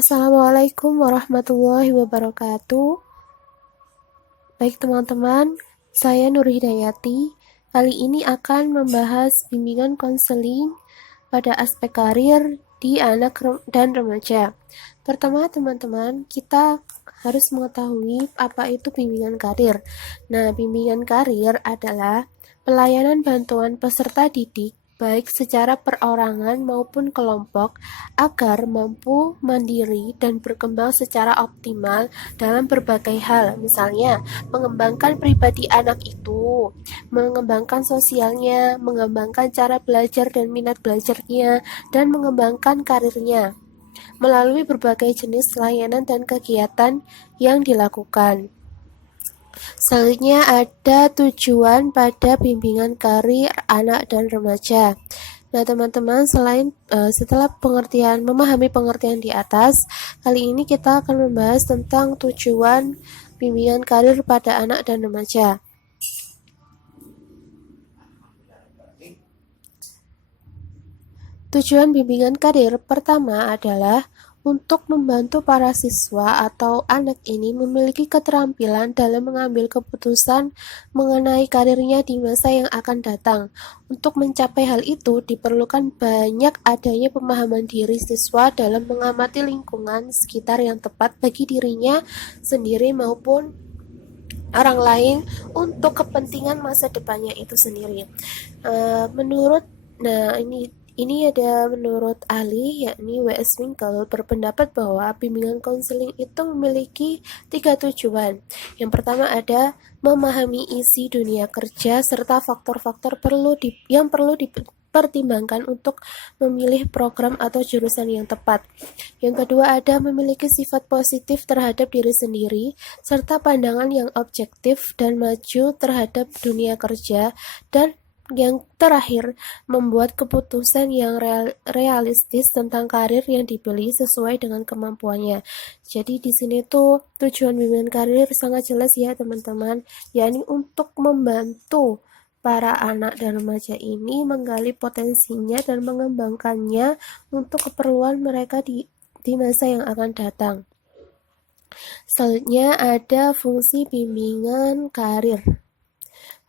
Assalamualaikum warahmatullahi wabarakatuh. Baik teman-teman, saya Nur Hidayati. Kali ini akan membahas bimbingan konseling pada aspek karir di anak dan remaja. Pertama teman-teman, kita harus mengetahui apa itu bimbingan karir. Nah, bimbingan karir adalah pelayanan bantuan peserta didik baik secara perorangan maupun kelompok, agar mampu mandiri dan berkembang secara optimal dalam berbagai hal, misalnya mengembangkan pribadi anak itu, mengembangkan sosialnya, mengembangkan cara belajar dan minat belajarnya, dan mengembangkan karirnya melalui berbagai jenis layanan dan kegiatan yang dilakukan. Selanjutnya ada tujuan pada bimbingan karir anak dan remaja. Nah, teman-teman, setelah memahami pengertian di atas, kali ini kita akan membahas tentang tujuan bimbingan karir pada anak dan remaja. Tujuan bimbingan karir pertama adalah untuk membantu para siswa atau anak ini memiliki keterampilan dalam mengambil keputusan mengenai karirnya di masa yang akan datang. Untuk mencapai hal itu, diperlukan banyak adanya pemahaman diri siswa dalam mengamati lingkungan sekitar yang tepat bagi dirinya sendiri maupun orang lain untuk kepentingan masa depannya itu sendiri. Menurut ahli yakni W.S. Winkel berpendapat bahwa bimbingan konseling itu memiliki 3 tujuan. Yang pertama ada memahami isi dunia kerja serta faktor-faktor yang perlu dipertimbangkan untuk memilih program atau jurusan yang tepat. Yang kedua ada memiliki sifat positif terhadap diri sendiri serta pandangan yang objektif dan maju terhadap dunia kerja, dan yang terakhir, membuat keputusan yang realistis tentang karir yang dipilih sesuai dengan kemampuannya. Jadi di sini tuh tujuan bimbingan karir sangat jelas ya teman-teman, yakni untuk membantu para anak dan remaja ini menggali potensinya dan mengembangkannya untuk keperluan mereka di masa yang akan datang. Selanjutnya ada fungsi bimbingan karir.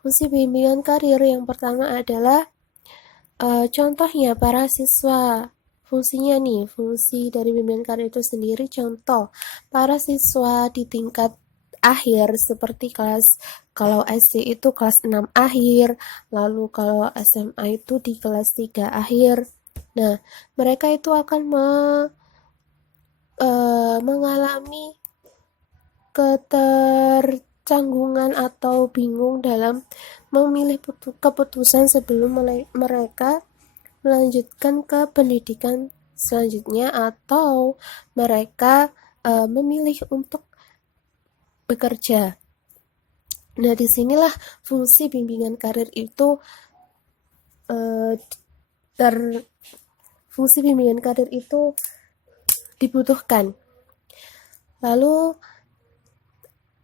Fungsi bimbingan karir yang pertama adalah contohnya para siswa. Fungsi dari bimbingan karir itu sendiri, contoh para siswa di tingkat akhir seperti kalau SD itu kelas 6 akhir, lalu kalau SMA itu di kelas 3 akhir. Nah, mereka itu akan mengalami ketercanggungan atau bingung dalam memilih keputusan sebelum mereka melanjutkan ke pendidikan selanjutnya atau mereka memilih untuk bekerja. Nah, disinilah fungsi bimbingan karir itu dibutuhkan. Lalu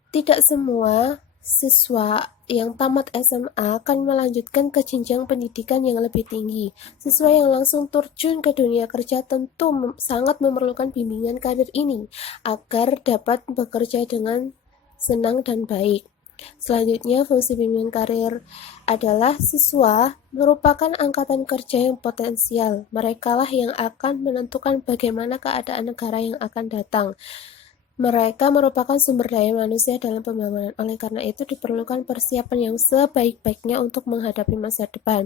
tidak semua siswa yang tamat SMA akan melanjutkan ke jenjang pendidikan yang lebih tinggi. Siswa yang langsung terjun ke dunia kerja tentu sangat memerlukan bimbingan karir ini agar dapat bekerja dengan senang dan baik. Selanjutnya, fungsi bimbingan karir adalah siswa merupakan angkatan kerja yang potensial. Merekalah yang akan menentukan bagaimana keadaan negara yang akan datang. Mereka merupakan sumber daya manusia dalam pembangunan. Oleh karena itu, diperlukan persiapan yang sebaik-baiknya untuk menghadapi masa depan.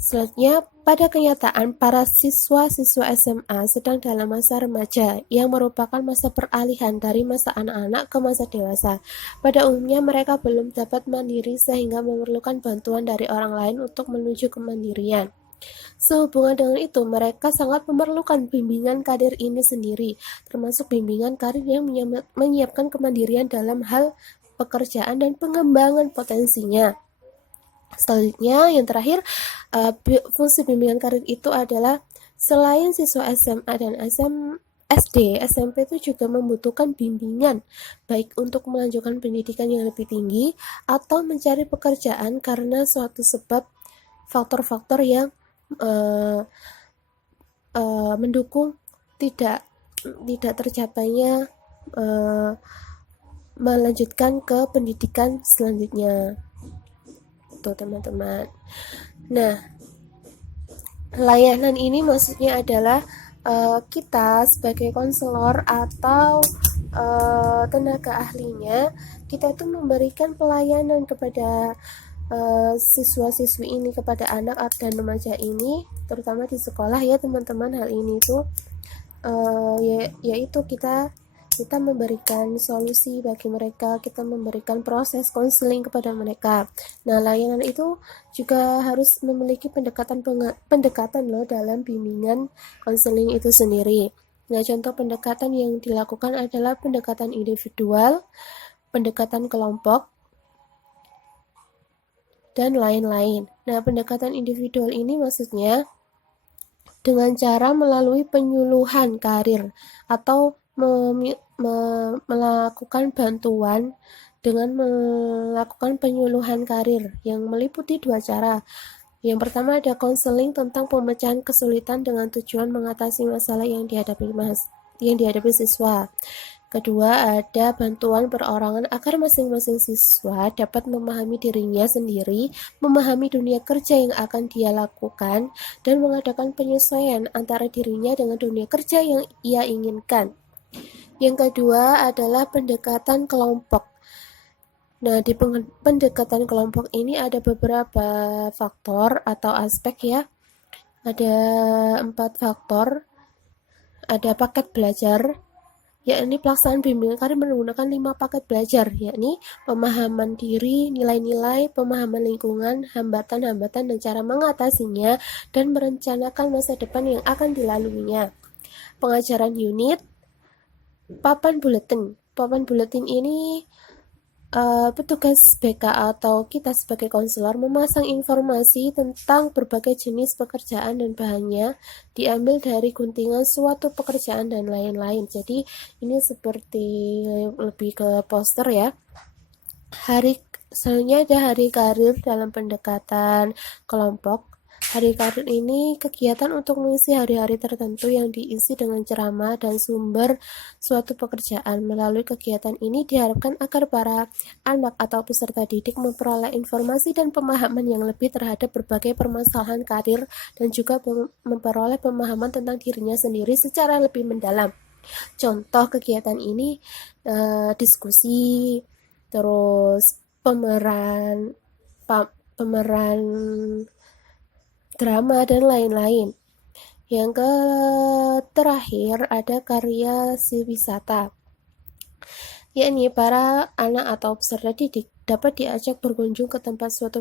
Selanjutnya, pada kenyataan, para siswa-siswa SMA sedang dalam masa remaja, yang merupakan masa peralihan dari masa anak-anak ke masa dewasa. Pada umumnya, mereka belum dapat mandiri sehingga memerlukan bantuan dari orang lain untuk menuju kemandirian. Sehubungan dengan itu, mereka sangat memerlukan bimbingan karir ini sendiri, termasuk bimbingan karir yang menyiapkan kemandirian dalam hal pekerjaan dan pengembangan potensinya. Selanjutnya, yang terakhir, fungsi bimbingan karir itu adalah selain siswa SMA dan SD, SMP itu juga membutuhkan bimbingan, baik untuk melanjutkan pendidikan yang lebih tinggi atau mencari pekerjaan karena suatu sebab faktor-faktor yang mendukung tidak tidak tercapainya melanjutkan ke pendidikan selanjutnya. Tuh teman-teman. Nah, layanan ini maksudnya adalah kita sebagai konselor atau tenaga ahlinya, kita itu memberikan pelayanan kepada siswa-siswi ini, kepada anak dan remaja ini, terutama di sekolah ya teman-teman. Hal ini tuh yaitu kita memberikan solusi bagi mereka, kita memberikan proses konseling kepada mereka. Nah, layanan itu juga harus memiliki pendekatan loh dalam bimbingan konseling itu sendiri. Nah, contoh pendekatan yang dilakukan adalah pendekatan individual, pendekatan kelompok, dan lain-lain. Nah, pendekatan individual ini maksudnya dengan cara melalui penyuluhan karir atau melakukan bantuan dengan melakukan penyuluhan karir yang meliputi dua cara. Yang pertama ada konseling tentang pemecahan kesulitan dengan tujuan mengatasi masalah yang dihadapi siswa. Kedua, ada bantuan perorangan agar masing-masing siswa dapat memahami dirinya sendiri, memahami dunia kerja yang akan dia lakukan, dan mengadakan penyesuaian antara dirinya dengan dunia kerja yang ia inginkan. Yang kedua adalah pendekatan kelompok. Nah, di pendekatan kelompok ini ada beberapa faktor atau aspek ya. Ada 4 faktor. Ada paket belajar, yakni pelaksanaan bimbingan karir menggunakan 5 paket belajar, yakni pemahaman diri, nilai-nilai, pemahaman lingkungan, hambatan-hambatan dan cara mengatasinya, dan merencanakan masa depan yang akan dilaluinya. Pengajaran unit, papan buletin. Papan buletin ini petugas BK atau kita sebagai konselor memasang informasi tentang berbagai jenis pekerjaan dan bahannya diambil dari guntingan suatu pekerjaan dan lain-lain. Jadi ini seperti lebih ke poster ya. Selanjutnya ada hari karir dalam pendekatan kelompok. Hari karir ini kegiatan untuk mengisi hari-hari tertentu yang diisi dengan ceramah dan sumber suatu pekerjaan. Melalui kegiatan ini diharapkan agar para anak atau peserta didik memperoleh informasi dan pemahaman yang lebih terhadap berbagai permasalahan karir dan juga memperoleh pemahaman tentang dirinya sendiri secara lebih mendalam. Contoh kegiatan ini diskusi, terus pemeran drama dan lain-lain. Yang terakhir ada karya si wisata, yakni para anak atau peserta didik dapat diajak berkunjung ke tempat suatu